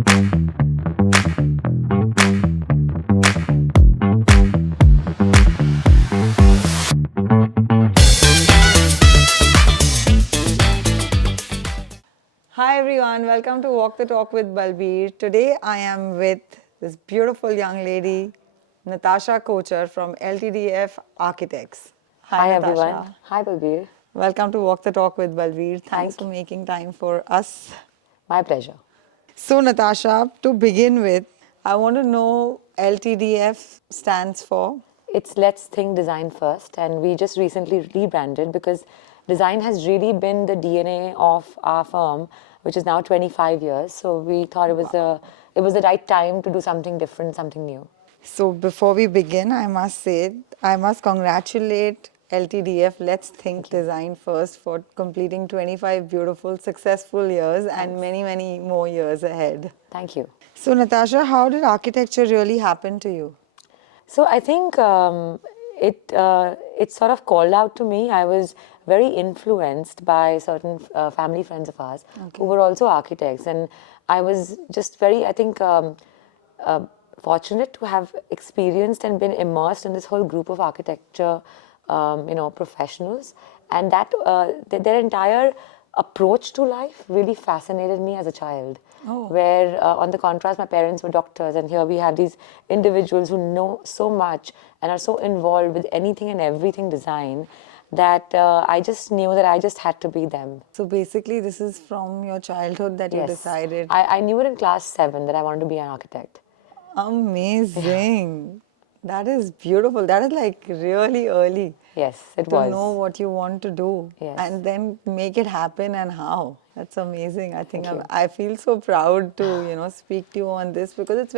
Hi everyone, welcome to Walk the Talk with Bulbeer. Today I am with this beautiful young lady, Natasha Kochhar from LTDF Architects. Hi Hi everyone. Natasha. Hi Bulbeer. Welcome to Walk the Talk with Bulbeer. Thanks Thank for you. making time for us. My pleasure. So Natasha, to begin with, I want to know LTDF stands for. It's Let's Think Design First, and we just recently rebranded because design has really been the DNA of our firm, which is now 25 years. So we thought it was the right time to do something different, something new. So before we begin, I must say, I must congratulate LTDF, Let's Think Thank you. Design First, for completing 25 beautiful, successful years and many, many more years ahead. Thank you. So Natasha, how did architecture really happen to you? So I think it sort of called out to me. I was very influenced by certain family friends of ours who were also architects, and I was just very, I think, uh, fortunate to have experienced and been immersed in this whole group of architecture, professionals, and that their entire approach to life really fascinated me as a child. Where, on the contrast, my parents were doctors, and here we have these individuals who know so much and are so involved with anything and everything design that I just knew that I just had to be them. So basically, this is from your childhood that you Yes, decided. I knew it in class 7 that I wanted to be an architect. Amazing. That is beautiful. That is like really early Yes, it to was. know what you want to do Yes. and then make it happen and how. That's amazing. I think Thank you. I feel so proud to, speak to you on this because it's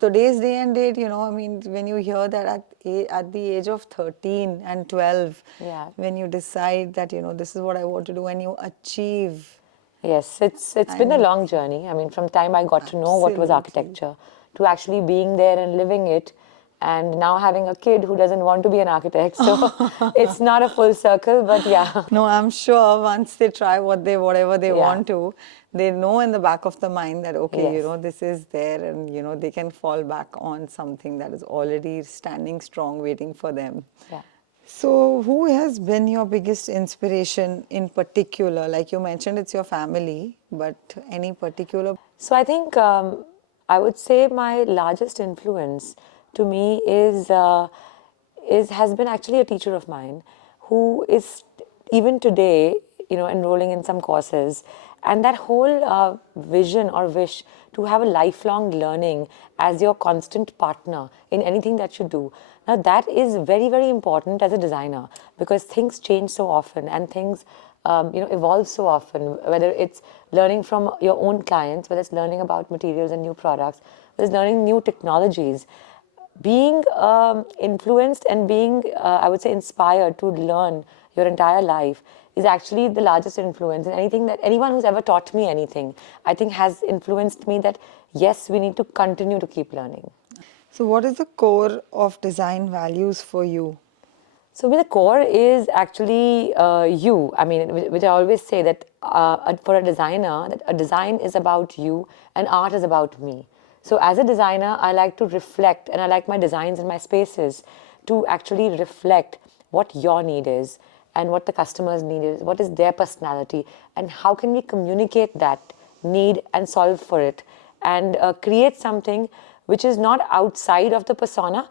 today's day and date, I mean, when you hear that at the age of 13 and 12, Yeah. when you decide that, this is what I want to do and you achieve. Yes, it's been a And long journey. I mean, from time I got to know what was absolutely. architecture to actually being there and living it, and now having a kid who doesn't want to be an architect. So it's not a full circle, but yeah. No, I'm sure once they try whatever they Yeah. want to, they know in the back of the mind that okay, Yes. this is there, and they can fall back on something that is already standing strong, waiting for them. Yeah. So, who has been your biggest inspiration in particular? Like you mentioned, it's your family, but any particular? So I think I would say my largest influence to me is has been actually a teacher of mine who is even today, enrolling in some courses, and that whole vision or wish to have a lifelong learning as your constant partner in anything that you do. Now that is very, very important as a designer because things change so often and things evolve so often, whether it's learning from your own clients, whether it's learning about materials and new products, whether it's learning new technologies. Being influenced and being, I would say, inspired to learn your entire life is actually the largest influence. And anything that anyone who's ever taught me anything, I think has influenced me that yes, we need to continue to keep learning. So, what is the core of design values for you? So, the core is actually you. I mean, which I always say that for a designer, that a design is about you and art is about me. So, as a designer, I like to reflect and I like my designs and my spaces to actually reflect what your need is and what the customer's need is, what is their personality, and how can we communicate that need and solve for it and create something which is not outside of the persona.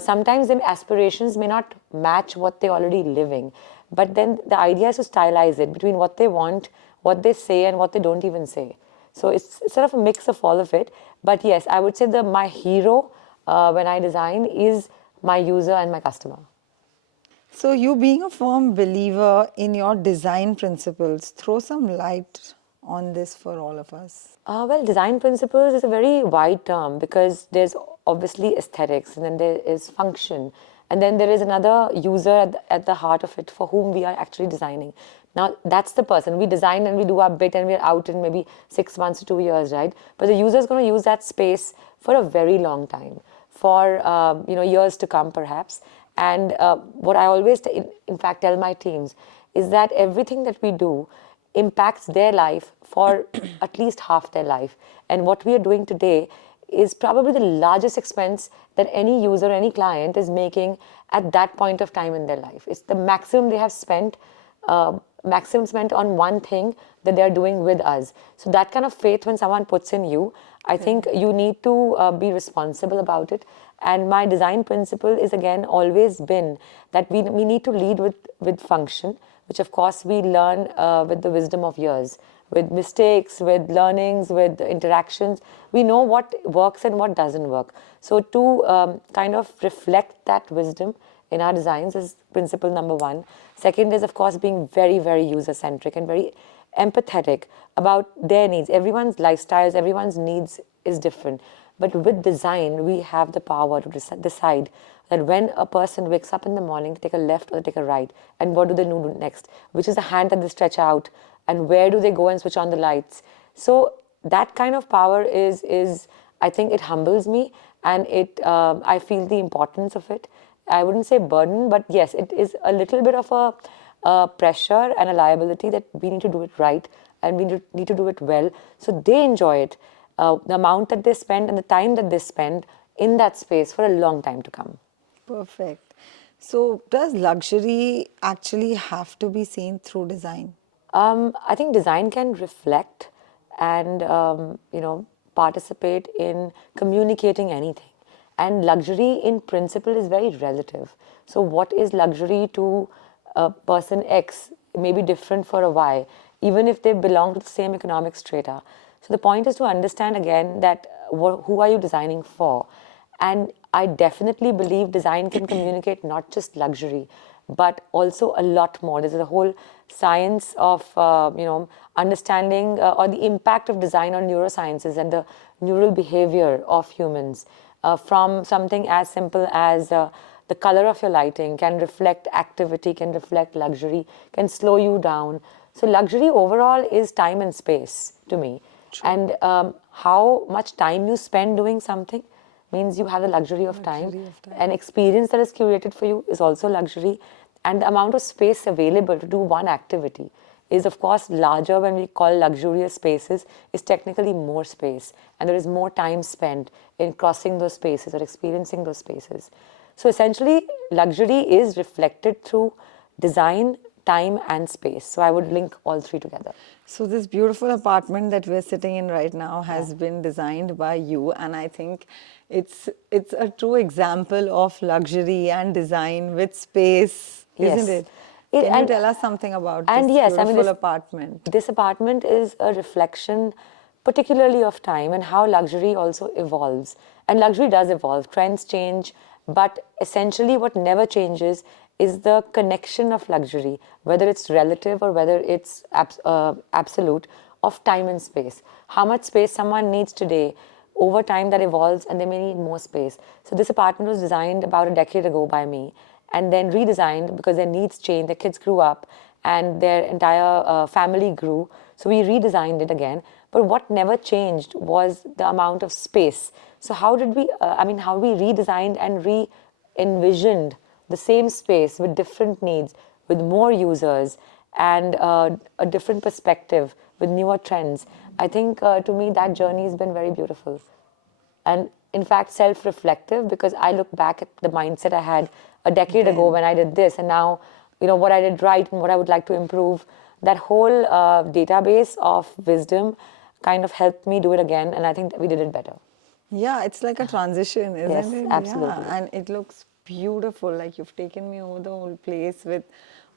Sometimes their aspirations may not match what they're already living. But then the idea is to stylize it between what they want, what they say, and what they don't even say. So it's sort of a mix of all of it. But yes, I would say that my hero when I design is my user and my customer. So, you being a firm believer in your design principles, throw some light on this for all of us. Well, design principles is a very wide term because there's obviously aesthetics and then there is function. And then there is another user at the heart of it for whom we are actually designing. Now, that's the person. We design and we do our bit and we're out in maybe 6 months to 2 years, right? But the user is going to use that space for a very long time, for years to come perhaps. And what I always, in fact, tell my teams is that everything that we do impacts their life for at least half their life. And what we are doing today is probably the largest expense that any user, any client is making at that point of time in their life. It's the maximum they have spent, maximum spent on one thing that they're doing with us. So that kind of faith when someone puts in you, I think you need to be responsible about it. And my design principle is again always been that we need to lead with function, which of course we learn with the wisdom of years, with mistakes, with learnings, with interactions. We know what works and what doesn't work. So to kind of reflect that wisdom in our designs is principle number one. Second is, of course, being very, very user-centric and very empathetic about their needs. Everyone's lifestyles, everyone's needs is different. But with design, we have the power to decide that when a person wakes up in the morning, take a left or take a right, and what do they do next? Which is the hand that they stretch out, and where do they go and switch on the lights? So that kind of power is I think it humbles me, and I feel the importance of it. I wouldn't say burden, but yes, it is a little bit of a pressure and a liability that we need to do it right and we need to do it well so they enjoy it. The amount that they spend and the time that they spend in that space for a long time to come. Perfect. So, does luxury actually have to be seen through design? I think design can reflect and participate in communicating anything. And luxury, in principle, is very relative. So, what is luxury to a person X may be different for a Y, even if they belong to the same economic strata. So, the point is to understand again that who are you designing for? And I definitely believe design can communicate not just luxury, but also a lot more. There's a whole science of understanding or the impact of design on neurosciences and the neural behavior of humans. From something as simple as the color of your lighting can reflect activity, can reflect luxury, can slow you down. So luxury overall is time and space to me. True. And how much time you spend doing something means you have the luxury of time. An experience that is curated for you is also luxury. And the amount of space available to do one activity is of course larger when we call luxurious spaces, is technically more space. And there is more time spent in crossing those spaces or experiencing those spaces. So essentially, luxury is reflected through design, time and space. So I would link all three together. So this beautiful apartment that we're sitting in right now has been designed by you, and I think it's a true example of luxury and design with space, isn't it? Can you tell us something about this beautiful apartment? This apartment is a reflection particularly of time and how luxury also evolves. And luxury does evolve, trends change, but essentially what never changes is the connection of luxury, whether it's relative or whether it's absolute, of time and space. How much space someone needs today, over time that evolves and they may need more space. So this apartment was designed about a decade ago by me and then redesigned because their needs changed, their kids grew up and their entire family grew. So we redesigned it again. But what never changed was the amount of space. So how did we, how we redesigned and re-envisioned the same space with different needs, with more users and a different perspective with newer trends. I think to me that journey has been very beautiful. And in fact, self-reflective because I look back at the mindset I had a decade ago when I did this and now, what I did right and what I would like to improve. That whole database of wisdom kind of helped me do it again and I think that we did it better. Yeah, it's like a transition, isn't yes, it? Absolutely. Yeah, and it looks beautiful. Like you've taken me over the whole place with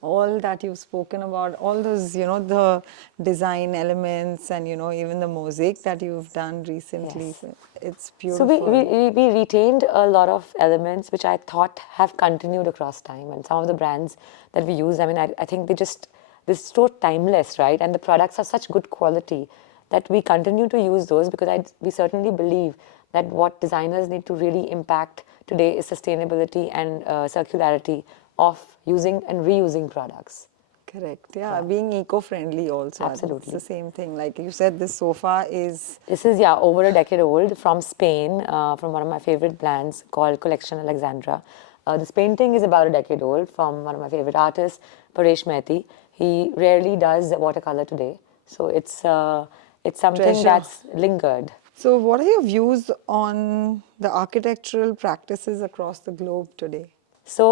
all that you've spoken about, all those, the design elements and, even the mosaic that you've done recently. Yes. It's So beautiful. we retained a lot of elements which I thought have continued across time. And some of the brands that we use, I think they're so timeless, right? And the products are such good quality that we continue to use those because we certainly believe that what designers need to really impact today is sustainability and circularity of using and reusing products. Correct. Yeah, being eco-friendly also. Absolutely. It's the same thing. Like you said, this sofa is... This is, over a decade old from Spain, from one of my favorite brands called Collection Alexandra. This painting is about a decade old from one of my favorite artists, Paresh Mehti. He rarely does watercolor today. So it's something Treasure. that's lingered. So, what are your views on the architectural practices across the globe today? So,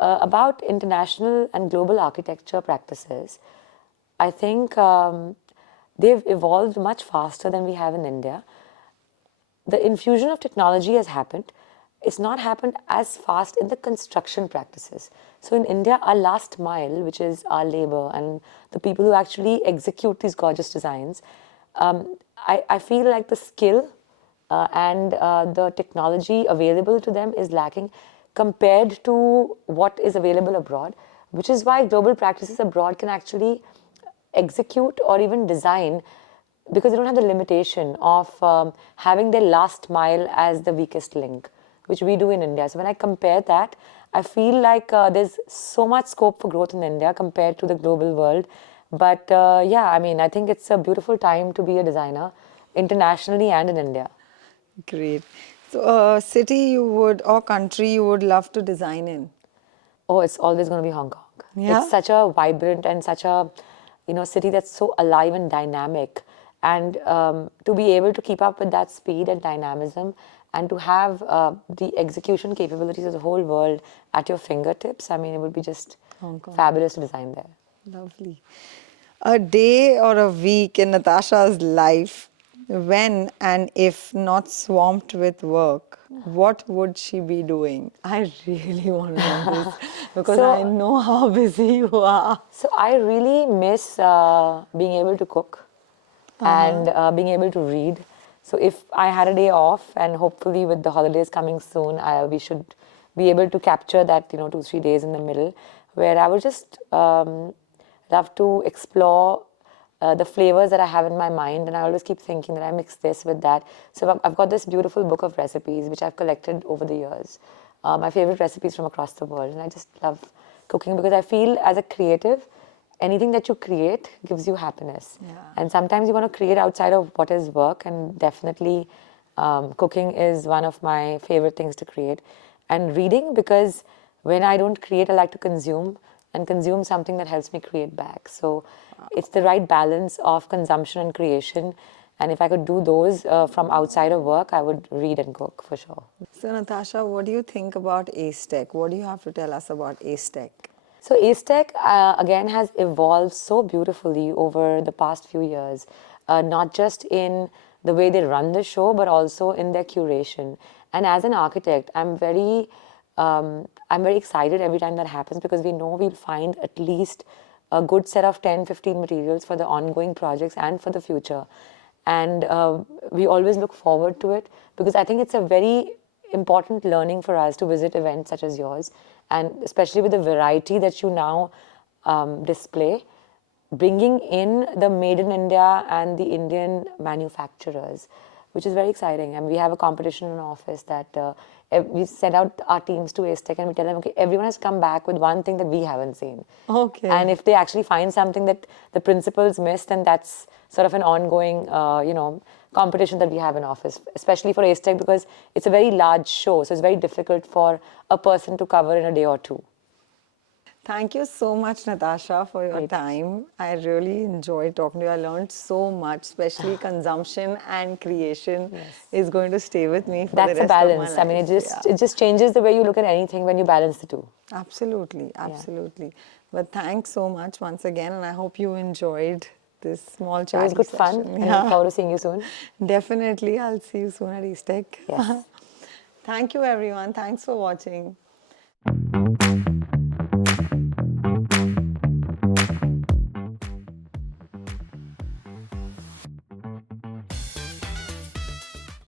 about international and global architecture practices, I think they've evolved much faster than we have in India. The infusion of technology has happened. It's not happened as fast in the construction practices. So in India, our last mile, which is our labor and the people who actually execute these gorgeous designs, I feel like the skill and the technology available to them is lacking compared to what is available abroad, which is why global practices abroad can actually execute or even design because they don't have the limitation of having their last mile as the weakest link, which we do in India. So when I compare that, I feel like there's so much scope for growth in India compared to the global world. But yeah, I mean, I think it's a beautiful time to be a designer internationally and in India. Great. So, a city you would, or country you would love to design in? Oh, it's always going to be Hong Kong. It's Yeah. such a vibrant and such a, city that's so alive and dynamic. And to be able to keep up with that speed and dynamism and to have the execution capabilities of the whole world at your fingertips, I mean, it would be just Hong Kong. fabulous to design there. Lovely. A day or a week in Natasha's life, when and if not swamped with work, what would she be doing? I really want to know this because I So, know how busy you are. so I really miss being able to cook and being able to read. So if I had a day off, and hopefully with the holidays coming soon, we should be able to capture that 2-3 days in the middle, where I would just love to explore the flavors that I have in my mind, and I always keep thinking that I mix this with that. So I've got this beautiful book of recipes which I've collected over the years. My favorite recipes from across the world, and I just love cooking because I feel as a creative, anything that you create gives you happiness. Yeah. And sometimes you want to create outside of what is work, and definitely cooking is one of my favorite things to create. And reading, because when I don't create, I like to consume and consume something that helps me create back. So it's the right balance of consumption and creation. And if I could do those from outside of work, I would read and cook for sure. So, Natasha, what do you think about Ace Tech? What do you have to tell us about Ace Tech? So Acetech again has evolved so beautifully over the past few years, not just in the way they run the show, but also in their curation. And as an architect, I'm very excited every time that happens because we know we'll find at least a good set of 10-15 materials for the ongoing projects and for the future. And we always look forward to it because I think it's a very important learning for us to visit events such as yours, and especially with the variety that you now display, bringing in the made in India and the Indian manufacturers, which is very exciting. And we have a competition in office that we send out our teams to Acetech and we tell them, okay, everyone has come back with one thing that we haven't seen. Okay. And if they actually find something that the principals missed, then that's sort of an ongoing, competition that we have in office, especially for Acetech because it's a very large show. So it's very difficult for a person to cover in a day or two. Thank you so much, Natasha, for your Great. time. I really enjoyed talking to you. I learned so much, especially consumption and creation is going to stay with me for That's the a rest of my balance. I mean, life. it just changes the way you look at anything when you balance the two. Absolutely, absolutely. But thanks so much once again, and I hope you enjoyed this small It was chatty good fun, session. and I look forward to seeing you soon. Definitely. I'll see you soon at East Tech. Yes. Thank you, everyone. Thanks for watching.